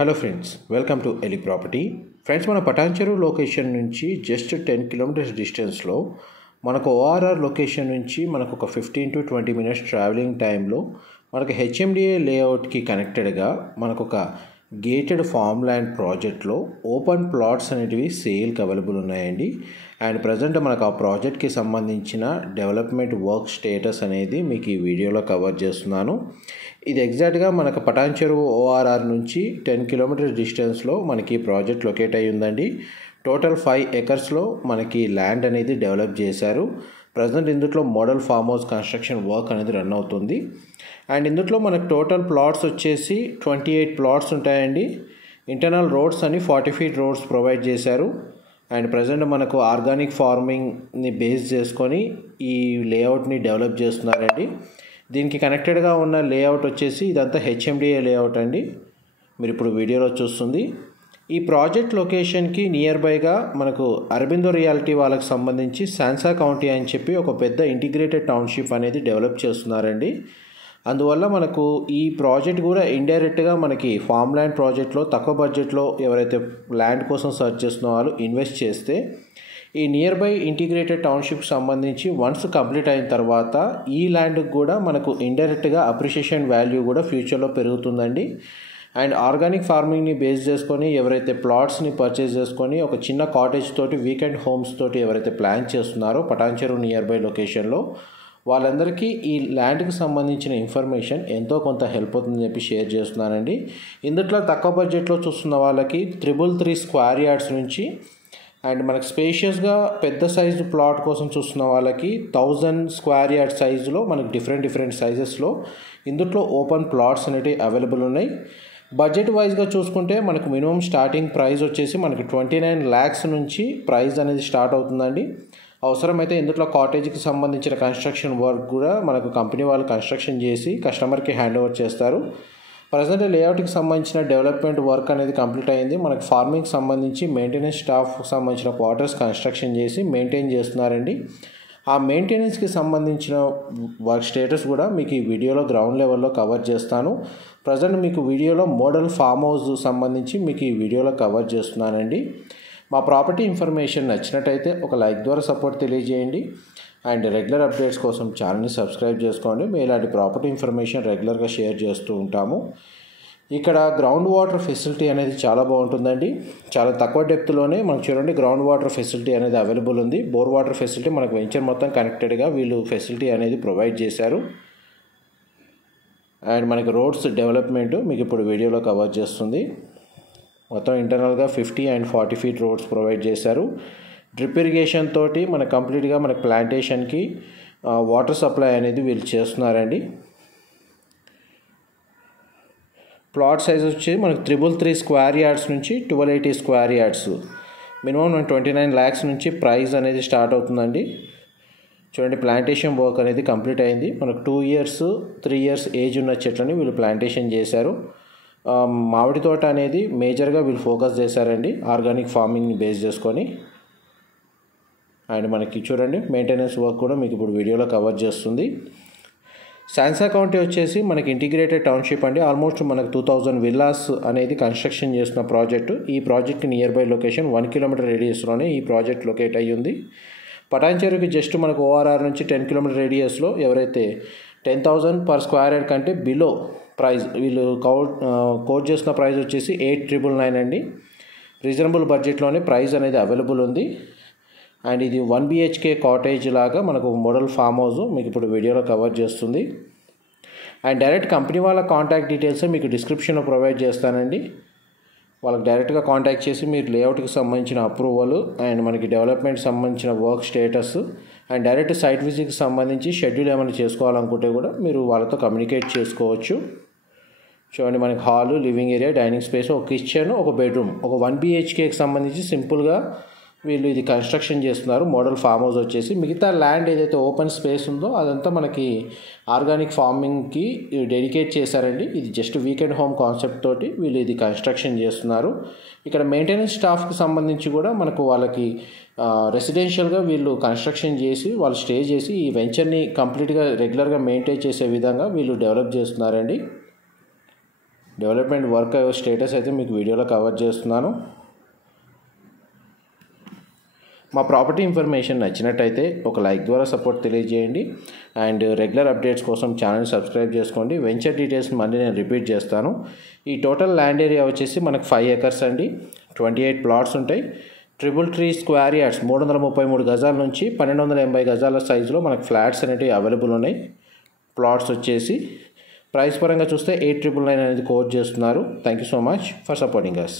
Hello friends, welcome to Eli property. Friends, మన Patancheru location నుంచి just 10 kilometres డిస్టెన్స్లో మనకు ఓఆర్ఆర్ లొకేషన్ నుంచి మనకు ఒక 15 to 20 మినిట్స్ ట్రావెలింగ్ టైంలో మనకు హెచ్ఎండిఏ లేఅవుట్కి కనెక్టెడ్గా మనకు ఒక గేటెడ్ ఫార్మ్ ల్యాండ్ ప్రాజెక్ట్లో ఓపెన్ ప్లాట్స్ అనేటివి సేల్కి అవైలబుల్ ఉన్నాయండి. అండ్ ప్రజెంట్ మనకు ఆ ప్రాజెక్ట్కి సంబంధించిన డెవలప్మెంట్ వర్క్ స్టేటస్ అనేది మీకు ఈ వీడియోలో కవర్ చేస్తున్నాను. ఇది ఎగ్జాక్ట్గా మనకు పటాన్చెరు ఓఆర్ఆర్ నుంచి 10 కిలోమీటర్స్ డిస్టెన్స్లో మనకి ప్రాజెక్ట్ లొకేట్ అయ్యి ఉందండి. టోటల్ 5 ఎకర్స్లో మనకి ల్యాండ్ అనేది డెవలప్ చేశారు. ప్రజెంట్ ఇందులో model farm house construction work అనేది రన్ అవుతుంది. అండ్ ఇందులో మనకు టోటల్ ప్లాట్స్ వచ్చేసి 28 ప్లాట్స్ ఉంటాయండి. ఇంటర్నల్ రోడ్స్ అని 40 feet రోడ్స్ ప్రొవైడ్ చేశారు. అండ్ ప్రజెంట్ మనకు ఆర్గానిక్ ఫార్మింగ్ని బేస్ చేసుకొని ఈ లేఅవుట్ని డెవలప్ చేస్తున్నారండి. దీనికి కనెక్టెడ్గా ఉన్న లేఅవుట్ వచ్చేసి ఇదంతా హెచ్ఎండిఏ లేఅవుట్ అండి, మీరు ఇప్పుడు వీడియోలో చూస్తుంది. ఈ ప్రాజెక్ట్ లొకేషన్కి నియర్ బైగా మనకు అరబిందో రియాలిటీ వాళ్ళకి సంబంధించి సాన్సా కౌంటీ అని చెప్పి ఒక పెద్ద ఇంటిగ్రేటెడ్ టౌన్షిప్ అనేది డెవలప్ చేస్తున్నారండి. అందువల్ల మనకు ఈ ప్రాజెక్ట్ కూడా ఇండైరెక్ట్గా మనకి ఫామ్ ల్యాండ్ ప్రాజెక్ట్లో తక్కువ బడ్జెట్లో ఎవరైతే ల్యాండ్ కోసం సర్చ్ చేస్తున్న వాళ్ళు ఇన్వెస్ట్ చేస్తే ఈ నియర్ బై ఇంటిగ్రేటెడ్ టౌన్షిప్ సంబంధించి వన్స్ కంప్లీట్ అయిన తర్వాత ఈ ల్యాండ్కి కూడా మనకు ఇండైరెక్ట్గా అప్రిషియేషన్ వాల్యూ కూడా ఫ్యూచర్లో పెరుగుతుందండి. అండ్ ఆర్గానిక్ ఫార్మింగ్ని బేస్ చేసుకొని ఎవరైతే ప్లాట్స్ని పర్చేస్ చేసుకొని ఒక చిన్న కాటేజ్ తోటి వీకెండ్ హోమ్స్ తోటి ఎవరైతే ప్లాన్ చేస్తున్నారో పటాన్చెరు నియర్ బై లొకేషన్లో వాళ్ళందరికీ ఈ ల్యాండ్కి సంబంధించిన ఇన్ఫర్మేషన్ ఎంతో కొంత హెల్ప్ అవుతుందని చెప్పి షేర్ చేస్తున్నానండి. ఇందులో తక్కువ బడ్జెట్లో చూస్తున్న వాళ్ళకి 333 స్క్వేర్ యార్డ్స్ నుంచి అండ్ మనకు స్పేషియస్గా పెద్ద సైజు ప్లాట్ కోసం చూస్తున్న వాళ్ళకి 1000 స్క్వేర్ యార్డ్ సైజులో మనకు డిఫరెంట్ సైజెస్లో ఇందులో ఓపెన్ ప్లాట్స్ అనేవి అవైలబుల్ ఉన్నాయి. బడ్జెట్ వైజ్గా చూసుకుంటే మనకు మినిమం స్టార్టింగ్ ప్రైస్ వచ్చేసి మనకి 29 lakhs నుంచి ప్రైస్ అనేది స్టార్ట్ అవుతుందండి. అవసరమైతే ఇందులో కాటేజ్కి సంబంధించిన కన్స్ట్రక్షన్ వర్క్ కూడా మనకు కంపెనీ వాళ్ళు కన్స్ట్రక్షన్ చేసి కస్టమర్కి హ్యాండ్ ఓవర్ చేస్తారు. ప్రజెంట్ లేఅవుట్కి సంబంధించిన డెవలప్మెంట్ వర్క్ అనేది కంప్లీట్ అయింది. మనకు ఫార్మింగ్కి సంబంధించి మెయింటెనెన్స్ స్టాఫ్కి సంబంధించిన క్వార్టర్స్ కన్స్ట్రక్షన్ చేసి మెయింటైన్ చేస్తున్నారండి. ఆ మెయింటెనెన్స్కి సంబంధించిన వర్క్ స్టేటస్ కూడా మీకు ఈ వీడియోలో గ్రౌండ్ లెవెల్లో కవర్ చేస్తాను. ప్రజెంట్ మీకు వీడియోలో మోడల్ ఫామ్ హౌస్ సంబంధించి మీకు ఈ వీడియోలో కవర్ చేస్తున్నానండి. మా ప్రాపర్టీ ఇన్ఫర్మేషన్ నచ్చినట్టయితే ఒక లైక్ ద్వారా సపోర్ట్ తెలియజేయండి. అండ్ రెగ్యులర్ అప్డేట్స్ కోసం ఛానల్ని సబ్స్క్రైబ్ చేసుకోండి. మేము ఇలాంటి ప్రాపర్టీ ఇన్ఫర్మేషన్ రెగ్యులర్గా షేర్ చేస్తూ ఉంటాము. ఇక్కడ గ్రౌండ్ వాటర్ ఫెసిలిటీ అనేది చాలా బాగుంటుందండి. చాలా తక్కువ డెప్త్లోనే మనకు చూడండి గ్రౌండ్ వాటర్ ఫెసిలిటీ అనేది అవైలబుల్ ఉంది. బోర్ వాటర్ ఫెసిలిటీ మనకు వెంచర్ మొత్తం కనెక్టెడ్గా వీళ్ళు ఫెసిలిటీ అనేది ప్రొవైడ్ చేశారు. అండ్ మనకి రోడ్స్ డెవలప్మెంట్ మీకు ఇప్పుడు వీడియోలో కవర్ చేస్తుంది. మొత్తం ఇంటర్నల్గా 50 and 40 feet రోడ్స్ ప్రొవైడ్ చేశారు. డ్రిప్ ఇరిగేషన్ తోటి మనకు కంప్లీట్గా మనకు ప్లాంటేషన్కి వాటర్ సప్లై అనేది వీళ్ళు చేస్తున్నారండి. ప్లాట్ సైజ్ వచ్చి మనకు 333 స్క్వేర్ యార్డ్స్ నుంచి 1280 స్క్వేర్ యార్డ్స్ మినిమం 29 lakhs నుంచి ప్రైస్ అనేది స్టార్ట్ అవుతుందండి. చూడండి ప్లాంటేషన్ వర్క్ అనేది కంప్లీట్ అయింది. మనకు 2 years 3 years ఏజ్ ఉన్న చెట్లని వీళ్ళు ప్లాంటేషన్ చేశారు. మామిడి తోట అనేది మేజర్గా వీళ్ళు ఫోకస్ చేశారండి ఆర్గానిక్ ఫార్మింగ్ని బేస్ చేసుకొని. అండ్ మనకి చూడండి మెయింటెనెన్స్ వర్క్ కూడా మీకు ఇప్పుడు వీడియోలో కవర్ చేస్తుంది. సాన్సా కౌంటీ వచ్చేసి మనకి ఇంటిగ్రేటెడ్ టౌన్షిప్ అండి. ఆల్మోస్ట్ మనకు 2000 విల్లాస్ అనేది కన్స్ట్రక్షన్ చేసిన ప్రాజెక్టు. ఈ ప్రాజెక్ట్కి నియర్ బై లొకేషన్ 1 kilometer రేడియస్లోనే ఈ ప్రాజెక్ట్ లొకేట్ అయ్యి ఉంది. పటాన్చెరుకి జస్ట్ మనకు ఓఆర్ఆర్ నుంచి 10 kilometer రేడియస్లో ఎవరైతే 10,000 per square yard కంటే బిలో ప్రైస్ వీళ్ళు కోట్ చేసిన ప్రైస్ వచ్చేసి 8,999 అండి. రీజనబుల్ బడ్జెట్లోనే ప్రైస్ అనేది అవైలబుల్ ఉంది. అండ్ ఇది 1 BHK కాటేజ్ లాగా మనకు మోడల్ ఫామ్ హౌస్ మీకు ఇప్పుడు వీడియోలో కవర్ చేస్తుంది. అండ్ డైరెక్ట్ కంపెనీ వాళ్ళ కాంటాక్ట్ డీటెయిల్స్ మీకు డిస్క్రిప్షన్లో ప్రొవైడ్ చేస్తానండి. వాళ్ళకి డైరెక్ట్గా కాంటాక్ట్ చేసి మీరు లేఅవుట్కి సంబంధించిన అప్రూవల్ అండ్ మనకి డెవలప్మెంట్ సంబంధించిన work status and direct site విజిట్కి సంబంధించి షెడ్యూల్ ఏమైనా చేసుకోవాలనుకుంటే కూడా మీరు వాళ్ళతో కమ్యూనికేట్ చేసుకోవచ్చు. చూడండి మనకి hall, living area, dining space, ఒక కిచెన్, ఒక బెడ్రూమ్, ఒక 1 BHKకి సంబంధించి సింపుల్గా వీళ్ళు ఇది కన్స్ట్రక్షన్ చేస్తున్నారు. మోడల్ ఫామ్ హౌస్ వచ్చేసి మిగతా ల్యాండ్ ఏదైతే ఓపెన్ స్పేస్ ఉందో అదంతా మనకి ఆర్గానిక్ ఫార్మింగ్కి డెడికేట్ చేశారండి. ఇది జస్ట్ వీకెండ్ హోమ్ కాన్సెప్ట్ తోటి వీళ్ళు ఇది కన్స్ట్రక్షన్ చేస్తున్నారు. ఇక్కడ మెయింటెనెన్స్ స్టాఫ్కి సంబంధించి కూడా మనకు వాళ్ళకి రెసిడెన్షియల్గా వీళ్ళు కన్స్ట్రక్షన్ చేసి వాళ్ళు స్టే చేసి ఈ వెంచర్ని కంప్లీట్గా రెగ్యులర్గా మెయింటైన్ చేసే విధంగా వీళ్ళు డెవలప్ చేస్తున్నారండి. డెవలప్మెంట్ వర్క్ స్టేటస్ అయితే మీకు వీడియోలో కవర్ చేస్తున్నాను. మా ప్రాపర్టీ ఇన్ఫర్మేషన్ నచ్చినట్టయితే ఒక లైక్ ద్వారా సపోర్ట్ తెలియజేయండి. అండ్ రెగ్యులర్ అప్డేట్స్ కోసం ఛానల్ సబ్స్క్రైబ్ చేసుకోండి. వెంచర్ డీటెయిల్స్ మళ్ళీ నేను రిపీట్ చేస్తాను. ఈ టోటల్ ల్యాండ్ ఏరియా వచ్చేసి మనకు 5 acres అండి. 28 ప్లాట్స్ ఉంటాయి. 333 స్క్వేర్ యార్డ్స్ 333 గజాల నుంచి 1280 గజాల సైజులో మనకు ఫ్లాట్స్ అనేవి అవైలబుల్ ఉన్నాయి. ప్లాట్స్ వచ్చేసి ప్రైస్ పరంగా చూస్తే 8,999 అనేది కోట్ చేస్తున్నారు. Thank you so much for supporting us.